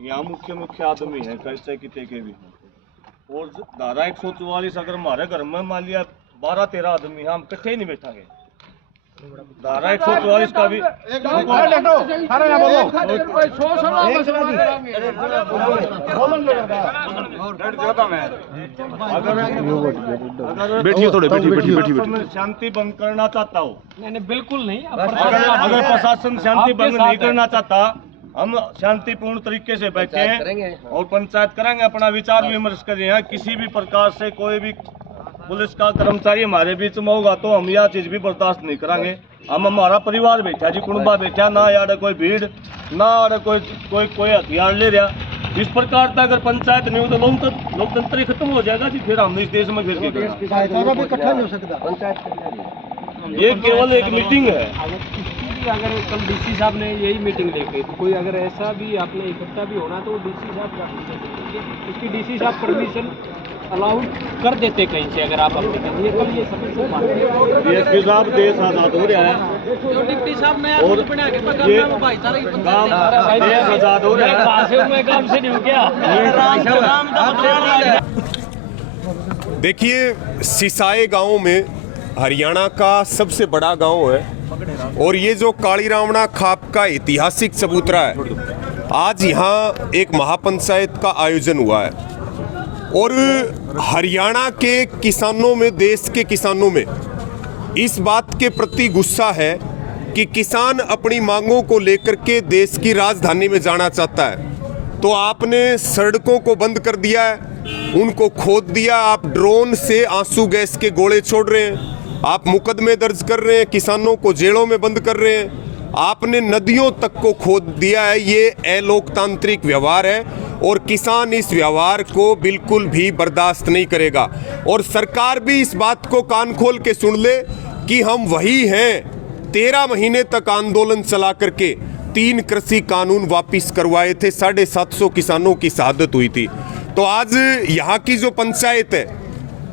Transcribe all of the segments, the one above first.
यहाँ मुख्य आदमी है, कैसे कितने के भी हैं। और धारा 144 अगर हमारे घर में मान लिया 12-13 आदमी हैं, हम कट्ठे ही नहीं बैठांगे। धारा 144 का भी बैठिए थोड़े, बैठिए। शांति भंग करना चाहता हूँ, नहीं बिल्कुल नहीं। अगर प्रशासन शांति भंग नहीं करना चाहता, हम शांतिपूर्ण तरीके से बैठे हैं और पंचायत करेंगे, अपना विचार विमर्श करें। किसी भी प्रकार से कोई भी पुलिस का कर्मचारी हमारे बीच में होगा तो हम यह चीज भी बर्दाश्त नहीं करेंगे। हम हमारा परिवार बैठा जी, कुटुंबा बैठा ना, यार कोई भीड़ ना, यार कोई हथियार ले रहा। इस प्रकार से अगर पंचायत नहीं हो तो लोकतंत्र ही खत्म हो जाएगा जी। फिर हम इस देश में फिर इकट्ठा नहीं हो सकता। ये केवल एक मीटिंग है। अगर कल डीसी साहब ने यही मीटिंग लेके तो कोई अगर ऐसा भी आपने इकट्ठा भी होना तो डीसी साहब उसकी डीसी साहब परमिशन अलाउड कर देते कहीं से, अगर आप अपने कहिए कल ये सब डीएसपी साहब देश आजाद हो रहा है जो डिप्टी साहब ने और बना के देश आजाद हो रहा है। काम से नहीं हो गया। देखिए, सिसाए गांव में हरियाणा का सबसे बड़ा गांव है और ये जो काली रावणा खाप का ऐतिहासिक चबूतरा है, आज यहाँ एक महापंचायत का आयोजन हुआ है और हरियाणा के किसानों में, देश के किसानों में इस बात के प्रति गुस्सा है कि किसान अपनी मांगों को लेकर के देश की राजधानी में जाना चाहता है। तो आपने सड़कों को बंद कर दिया है, उनको खोद दिया, आप ड्रोन से आंसू गैस के गोले छोड़ रहे हैं, आप मुकदमे दर्ज कर रहे हैं, किसानों को जेलों में बंद कर रहे हैं, आपने नदियों तक को खोद दिया है। ये अलोकतांत्रिक व्यवहार है और किसान इस व्यवहार को बिल्कुल भी बर्दाश्त नहीं करेगा। और सरकार भी इस बात को कान खोल के सुन ले कि हम वही हैं। 13 महीने तक आंदोलन चला करके 3 कृषि कानून वापिस करवाए थे, 750 किसानों की शहादत हुई थी। तो आज यहाँ की जो पंचायत है,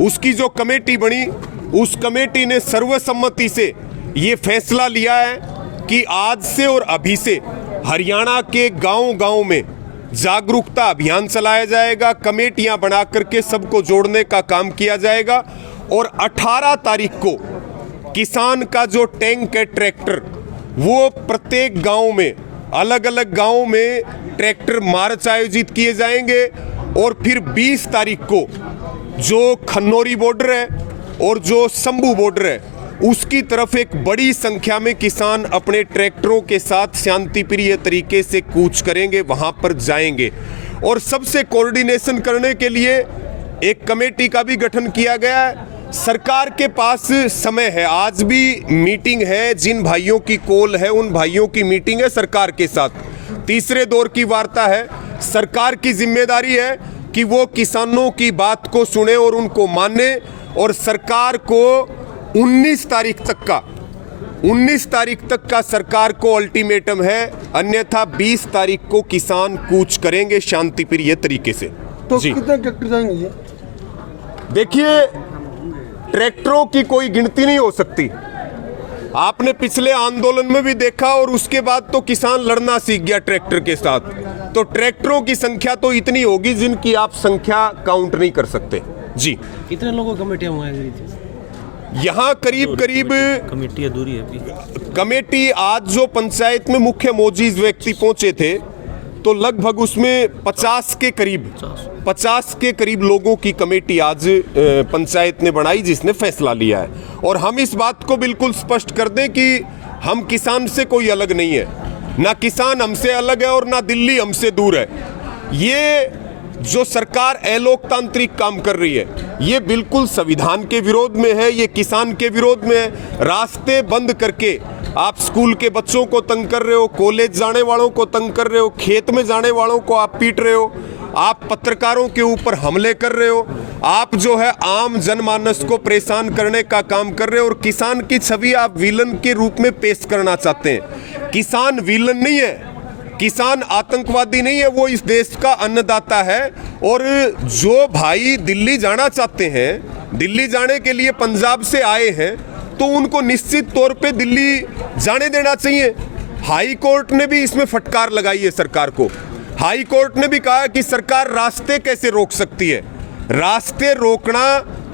उसकी जो कमेटी बनी, उस कमेटी ने सर्वसम्मति से ये फैसला लिया है कि आज से और अभी से हरियाणा के गांव-गांव में जागरूकता अभियान चलाया जाएगा, कमेटियां बना करके सबको जोड़ने का काम किया जाएगा और 18 तारीख को किसान का जो टैंक है, ट्रैक्टर, वो प्रत्येक गांव में, अलग अलग गांव में ट्रैक्टर मार्च आयोजित किए जाएंगे और फिर 20 तारीख को जो खन्नौरी बॉर्डर है और जो शंभू बॉर्डर है, उसकी तरफ एक बड़ी संख्या में किसान अपने ट्रैक्टरों के साथ शांतिप्रिय तरीके से कूच करेंगे, वहां पर जाएंगे। और सबसे कोऑर्डिनेशन करने के लिए एक कमेटी का भी गठन किया गया है। सरकार के पास समय है, आज भी मीटिंग है, जिन भाइयों की कॉल है उन भाइयों की मीटिंग है सरकार के साथ। तीसरे दौर की वार्ता है। सरकार की जिम्मेदारी है कि वो किसानों की बात को सुने और उनको माने और सरकार को 19 तारीख तक का सरकार को अल्टीमेटम है, अन्यथा 20 तारीख को किसान कूच करेंगे शांतिप्रिय तरीके से। तो कितने ट्रैक्टर जाएंगे? देखिए, ट्रैक्टरों की कोई गिनती नहीं हो सकती। आपने पिछले आंदोलन में भी देखा और उसके बाद तो किसान लड़ना सीख गया ट्रैक्टर के साथ। तो ट्रैक्टरों की संख्या तो इतनी होगी जिनकी आप संख्या काउंट नहीं कर सकते। जी, कितने लोगों की कमेटियां हुआ है? यहाँ करीब कमेटी अधूरी है अभी। कमेटी आज जो पंचायत में मुख्य मोजीज व्यक्ति पहुंचे थे तो लगभग उसमें 50 के करीब लोगों की कमेटी आज पंचायत ने बनाई, जिसने फैसला लिया है। और हम इस बात को बिल्कुल स्पष्ट कर दें कि हम किसान से कोई अलग नहीं है, ना किसान हमसे अलग है और ना दिल्ली हमसे दूर है। ये जो सरकार अलोकतांत्रिक काम कर रही है, ये बिल्कुल संविधान के विरोध में है, ये किसान के विरोध में है। रास्ते बंद करके आप स्कूल के बच्चों को तंग कर रहे हो, कॉलेज जाने वालों को तंग कर रहे हो, खेत में जाने वालों को आप पीट रहे हो, आप पत्रकारों के ऊपर हमले कर रहे हो, आप जो है आम जनमानस को परेशान करने का काम कर रहे हो और किसान की छवि आप विलन के रूप में पेश करना चाहते हैं। किसान विलन नहीं है, किसान आतंकवादी नहीं है, वो इस देश का अन्नदाता है। और जो भाई दिल्ली जाना चाहते हैं, दिल्ली जाने के लिए पंजाब से आए हैं, तो उनको निश्चित तौर पे दिल्ली जाने देना चाहिए। हाई कोर्ट ने भी इसमें फटकार लगाई है सरकार को। हाई कोर्ट ने भी कहा कि सरकार रास्ते कैसे रोक सकती है। रास्ते रोकना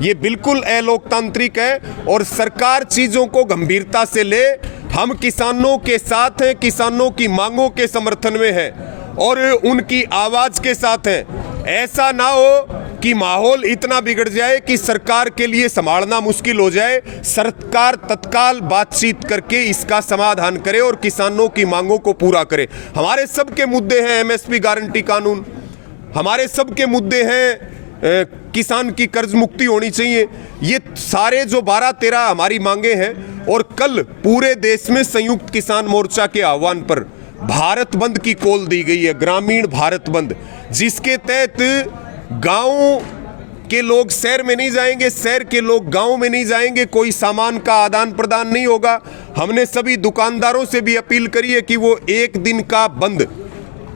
ये बिल्कुल अलोकतांत्रिक है और सरकार चीजों को गंभीरता से ले। हम किसानों के साथ हैं, किसानों की मांगों के समर्थन में हैं और उनकी आवाज के साथ हैं। ऐसा ना हो कि माहौल इतना बिगड़ जाए कि सरकार के लिए संभालना मुश्किल हो जाए। सरकार तत्काल बातचीत करके इसका समाधान करे और किसानों की मांगों को पूरा करे। हमारे सबके मुद्दे हैं एमएसपी गारंटी कानून, हमारे सबके मुद्दे हैं किसान की कर्ज मुक्ति होनी चाहिए। ये सारे जो 12-13 हमारी मांगे हैं और कल पूरे देश में संयुक्त किसान मोर्चा के आह्वान पर भारत बंद की कॉल दी गई है, ग्रामीण भारत बंद, जिसके तहत गांव के लोग शहर में नहीं जाएंगे, शहर के लोग गांव में नहीं जाएंगे, कोई सामान का आदान प्रदान नहीं होगा। हमने सभी दुकानदारों से भी अपील करी है कि वो एक दिन का बंद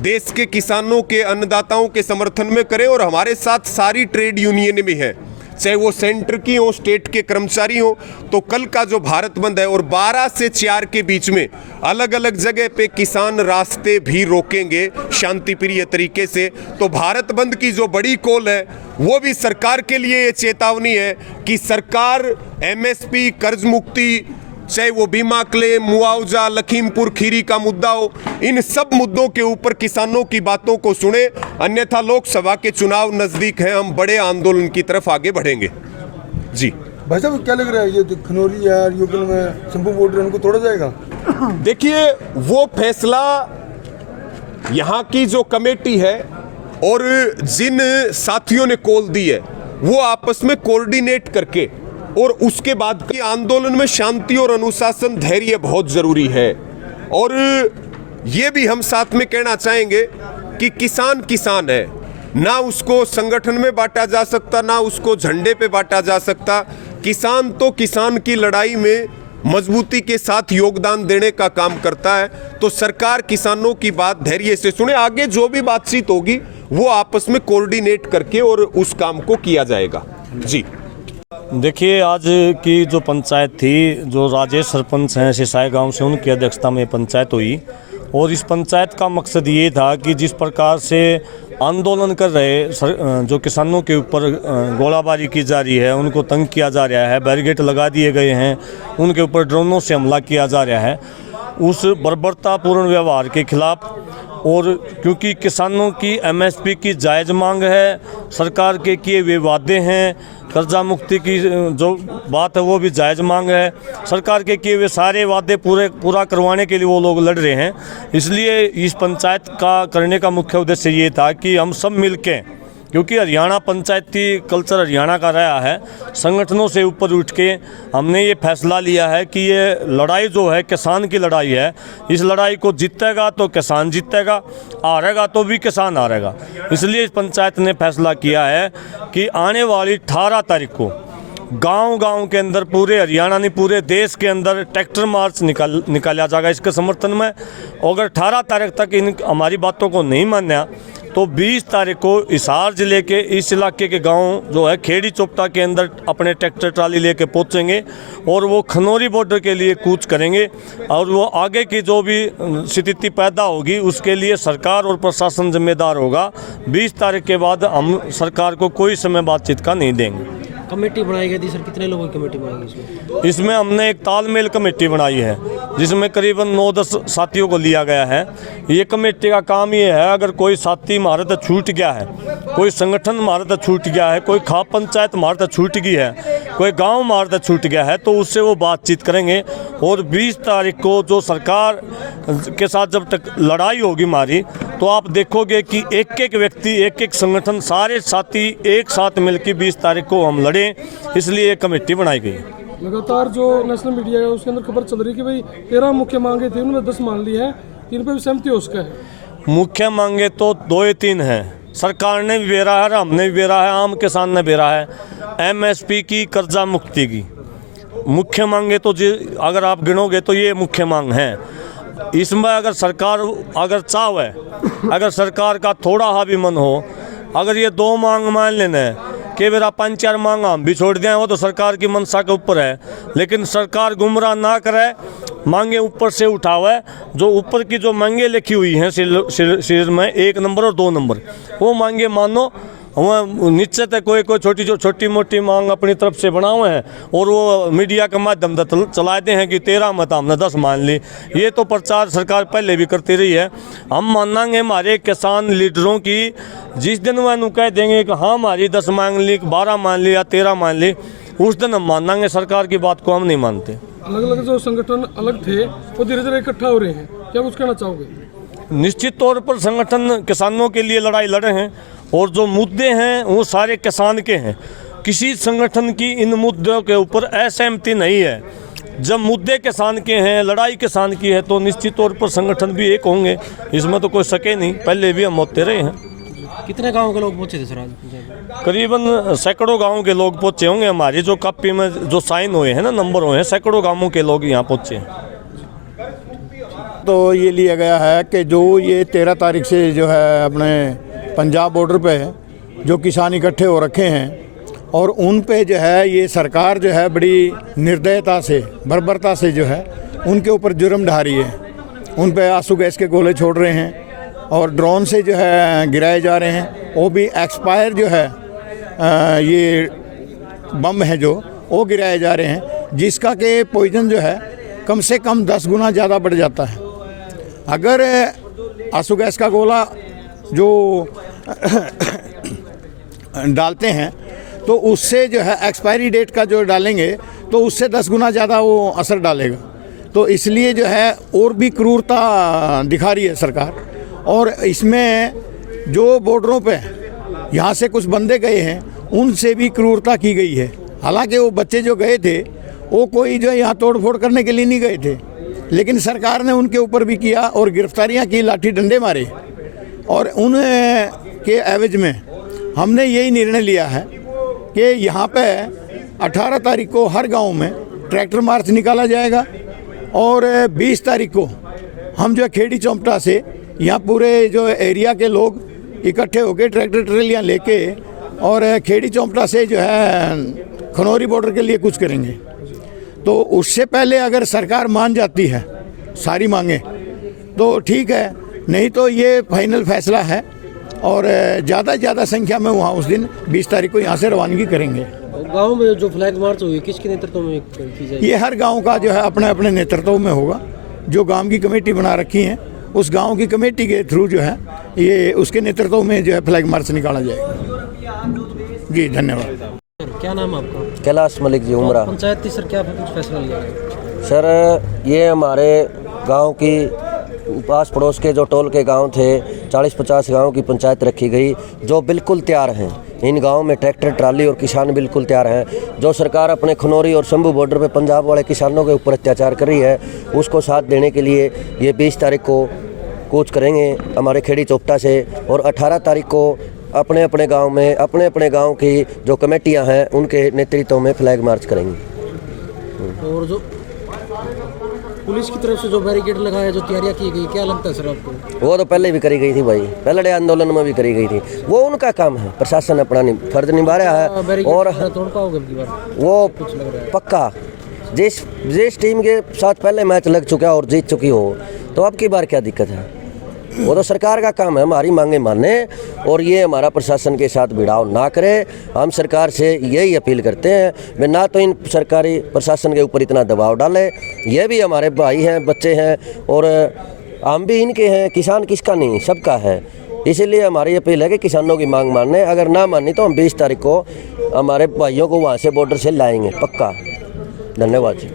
देश के किसानों के अन्नदाताओं के समर्थन में करें और हमारे साथ सारी ट्रेड यूनियन भी हैं, चाहे वो सेंटर की हो, स्टेट के कर्मचारी हो। तो कल का जो भारत बंद है और 12 से 4 के बीच में अलग अलग जगह पे किसान रास्ते भी रोकेंगे शांतिप्रिय तरीके से। तो भारत बंद की जो बड़ी कॉल है वो भी सरकार के लिए ये चेतावनी है कि सरकार एमएसपी, कर्ज मुक्ति, चाहे वो बीमा क्लेम, मुआवजा, लखीमपुर खीरी का मुद्दा हो, इन सब मुद्दों के ऊपर किसानों की बातों को सुने। अन्यथा लोकसभा के चुनाव नजदीक हैं, हम बड़े आंदोलन की तरफ आगे बढ़ेंगे। जी भाई साहब, क्या लग रहा है ये खनौरी या यूपी में शंभू बॉर्डर इनको तोड़ा जाएगा? देखिए, वो फैसला यहाँ की जो कमेटी है और जिन साथियों ने कॉल दी है वो आपस में कोऑर्डिनेट करके और उसके बाद के आंदोलन में शांति और अनुशासन, धैर्य बहुत जरूरी है। और ये भी हम साथ में कहना चाहेंगे कि किसान किसान है, ना उसको संगठन में बांटा जा सकता, ना उसको झंडे पे बांटा जा सकता। किसान तो किसान की लड़ाई में मजबूती के साथ योगदान देने का काम करता है। तो सरकार किसानों की बात धैर्य से सुने, आगे जो भी बातचीत होगी वो आपस में कोऑर्डिनेट करके और उस काम को किया जाएगा। जी देखिए, आज की जो पंचायत थी, जो राजेश सरपंच हैं सिसाई गांव से, उनकी अध्यक्षता में पंचायत हुई और इस पंचायत का मकसद ये था कि जिस प्रकार से आंदोलन कर रहे जो किसानों के ऊपर गोलाबारी की जा रही है, उनको तंग किया जा रहा है, बैरिकेड लगा दिए गए हैं, उनके ऊपर ड्रोनों से हमला किया जा रहा है, उस बर्बरतापूर्ण व्यवहार के खिलाफ। और क्योंकि किसानों की एमएसपी की जायज़ मांग है, सरकार के किए हुए वादे हैं, कर्जा मुक्ति की जो बात है वो भी जायज़ मांग है, सरकार के किए हुए सारे वादे पूरा करवाने के लिए वो लोग लड़ रहे हैं। इसलिए इस पंचायत का करने का मुख्य उद्देश्य ये था कि हम सब मिलके, क्योंकि हरियाणा पंचायती कल्चर हरियाणा का रहा है, संगठनों से ऊपर उठ के हमने ये फैसला लिया है कि ये लड़ाई जो है किसान की लड़ाई है। इस लड़ाई को जीतेगा तो किसान जीतेगा, हारेगा तो भी किसान हारेगा। इसलिए इस पंचायत ने फैसला किया है कि आने वाली 18 तारीख को गांव-गांव के अंदर, पूरे हरियाणा नहीं पूरे देश के अंदर ट्रैक्टर मार्च निकाला जाएगा इसके समर्थन में। अगर 18 तारीख तक इन हमारी बातों को नहीं माना तो 20 तारीख को हिसार जिले के इस इलाके के गांव जो है खेड़ी चोपटा के अंदर अपने ट्रैक्टर ट्राली लेके पहुंचेंगे और वो खनौरी बॉर्डर के लिए कूच करेंगे। और वो आगे की जो भी स्थिति पैदा होगी उसके लिए सरकार और प्रशासन जिम्मेदार होगा। 20 तारीख के बाद हम सरकार को कोई समय बातचीत का नहीं देंगे। कमेटी बनाई गई थी सर, कितने लोगों की कमेटी बनाई गई इसमें हमने एक तालमेल कमेटी बनाई है जिसमें करीबन 9-10 साथियों को लिया गया है। ये कमेटी का काम ये है, अगर कोई साथी हमारे तक छूट गया है, कोई संगठन हमारे तक छूट गया है, कोई खाप पंचायत हमारे तक छूट गई है, कोई गांव हमारे तक छूट गया है, तो उससे वो बातचीत करेंगे। और 20 तारीख को जो सरकार के साथ जब तक लड़ाई होगी हमारी, तो आप देखोगे कि एक-एक व्यक्ति, एक-एक संगठन, सारे साथी एक साथ मिलकर 20 तारीख को हम लड़ें, इसलिए एक कमेटी बनाई गई। लगातार जो नेशनल मीडिया है उसके अंदर खबर चल रही है कि भाई 13 मुख्य मांगे थी, उन्होंने 10 मान ली है, 3 पे भी सहमति हो सका है। मुख्य मांगे तो 2 या 3 हैं, सरकार ने भी बेरा है, हमने भी बेरा है, आम किसान ने बेरा है। एमएसपी की, कर्जा मुक्ति की मुख्य मांगे तो अगर आप गिनोगे तो ये मुख्य मांग है। इसमें अगर सरकार अगर चाहे, अगर सरकार का थोड़ा हा भी मन हो, अगर ये 2 मांग मान लेना कि मेरा 5-4 मांग हम भी छोड़ दें, वो तो सरकार की मंशा के ऊपर है। लेकिन सरकार गुमराह ना करे मांगे ऊपर से उठा हुआ है। जो ऊपर की जो मांगे लिखी हुई हैं सिर में 1 नंबर और 2 नंबर, वो मांगे मानो वहाँ निश्चित है कोई छोटी मोटी मांग अपनी तरफ से बना हुए हैं और वो मीडिया के माध्यम से चलाते हैं कि 13 मत हमने 10 मान ली। ये तो प्रचार सरकार पहले भी करती रही है। हम मानेंगे हमारे किसान लीडरों की, जिस दिन वह कह देंगे कि हाँ हमारी 10 मांग ली, 12 मान ली या 13 मान ली, उस दिन हम मानेंगे। सरकार की बात को हम नहीं मानते। अलग अलग जो संगठन अलग थे वो धीरे धीरे इकट्ठा हो रहे हैं, क्या कुछ कहना चाहोगे? निश्चित तौर पर संगठन किसानों के लिए लड़ाई लड़े हैं और जो मुद्दे हैं वो सारे किसान के हैं। किसी संगठन की इन मुद्दों के ऊपर असहमति नहीं है। जब मुद्दे किसान के हैं, लड़ाई किसान की है, तो निश्चित तौर पर संगठन भी एक होंगे, इसमें तो कोई शक नहीं। पहले भी हम होते रहे हैं। कितने गाँव के लोग पहुँचे थे सर आज? करीबन सैकड़ों गाँव के लोग पहुँचे होंगे। हमारी जो कापी में जो साइन हुए हैं ना, नंबर हुए हैं, सैकड़ों गाँवों के लोग यहाँ पहुँचे हैं। तो ये लिया गया है कि जो ये 13 तारीख से जो है अपने पंजाब बॉर्डर पे जो किसान इकट्ठे हो रखे हैं और उन पे जो है ये सरकार जो है बड़ी निर्दयता से, बर्बरता से जो है उनके ऊपर जुर्म ढा रही है। उन पे आंसू गैस के गोले छोड़ रहे हैं और ड्रोन से जो है गिराए जा रहे हैं। वो भी एक्सपायर जो है ये बम है जो वो गिराए जा रहे हैं, जिसका कि पॉइजन जो है कम से कम 10 गुना ज़्यादा बढ़ जाता है। अगर आंसू गैस का गोला जो डालते हैं तो उससे जो है एक्सपायरी डेट का जो डालेंगे तो उससे 10 गुना ज़्यादा वो असर डालेगा। तो इसलिए जो है और भी क्रूरता दिखा रही है सरकार। और इसमें जो बॉर्डरों पे यहाँ से कुछ बंदे गए हैं उनसे भी क्रूरता की गई है। हालांकि वो बच्चे जो गए थे वो कोई जो यहाँ तोड़ फोड़ करने के लिए नहीं गए थे, लेकिन सरकार ने उनके ऊपर भी किया और गिरफ्तारियाँ की, लाठी डंडे मारे। और उन के एवज में हमने यही निर्णय लिया है कि यहाँ पे 18 तारीख को हर गांव में ट्रैक्टर मार्च निकाला जाएगा और 20 तारीख को हम जो खेड़ी चौपटा से यहाँ पूरे जो एरिया के लोग इकट्ठे होकर ट्रैक्टर ट्रेलियाँ लेके और खेड़ी चौपटा से जो है खनौरी बॉर्डर के लिए कुछ करेंगे। तो उससे पहले अगर सरकार मान जाती है सारी मांगे तो ठीक है, नहीं तो ये फाइनल फैसला है और ज़्यादा से ज़्यादा संख्या में वहाँ उस दिन 20 तारीख को यहाँ से रवानगी करेंगे। गांव में जो फ्लैग मार्च हुई किसके नेतृत्व में की जाएगी? ये हर गांव का जो है अपने अपने नेतृत्व में होगा। जो गांव की कमेटी बना रखी है उस गांव की कमेटी के थ्रू जो है ये उसके नेतृत्व में जो है फ्लैग मार्च निकाला जाएगा। जी धन्यवाद। क्या नाम आपका? कैलाश मलिक जी, उमरा। पंचायती सर क्या कुछ फैसला लिया गया? सर ये हमारे गांव की पास पड़ोस के जो टोल के गांव थे 40-50 गांव की पंचायत रखी गई जो बिल्कुल तैयार हैं। इन गांव में ट्रैक्टर ट्राली और किसान बिल्कुल तैयार हैं। जो सरकार अपने खनौरी और शंभू बॉर्डर पे पंजाब वाले किसानों के ऊपर अत्याचार कर रही है उसको साथ देने के लिए ये 20 तारीख को कूच करेंगे हमारे खेड़ी चौपटा से और 18 तारीख को अपने अपने गाँव में अपने गाँव की जो कमेटियाँ हैं उनके नेतृत्व में फ्लैग मार्च करेंगे। और जो पुलिस की तरफ से जो बैरिकेड लगाया, जो तैयारियां की गई, क्या लगता है सर आपको? वो तो पहले भी करी गई थी भाई, पहले आंदोलन में भी करी गई थी। वो उनका काम है, प्रशासन अपना फर्ज निभा रहा है। और तोड़ पाओगे वो पक्का जिस टीम के साथ पहले मैच लग चुका और जीत चुकी हो तो अब की बार क्या दिक्कत है? वो तो सरकार का काम है हमारी मांगे मानने और ये हमारा प्रशासन के साथ भिड़ाव ना करे। हम सरकार से यही अपील करते हैं वे ना तो इन सरकारी प्रशासन के ऊपर इतना दबाव डाले। ये भी हमारे भाई हैं, बच्चे हैं और हम भी इनके हैं। किसान किसका नहीं, सबका है। इसीलिए हमारी अपील है कि किसानों की मांग मानने, अगर ना मानी तो हम 20 तारीख को हमारे भाइयों को वहाँ से बॉर्डर से लाएंगे पक्का। धन्यवाद जी।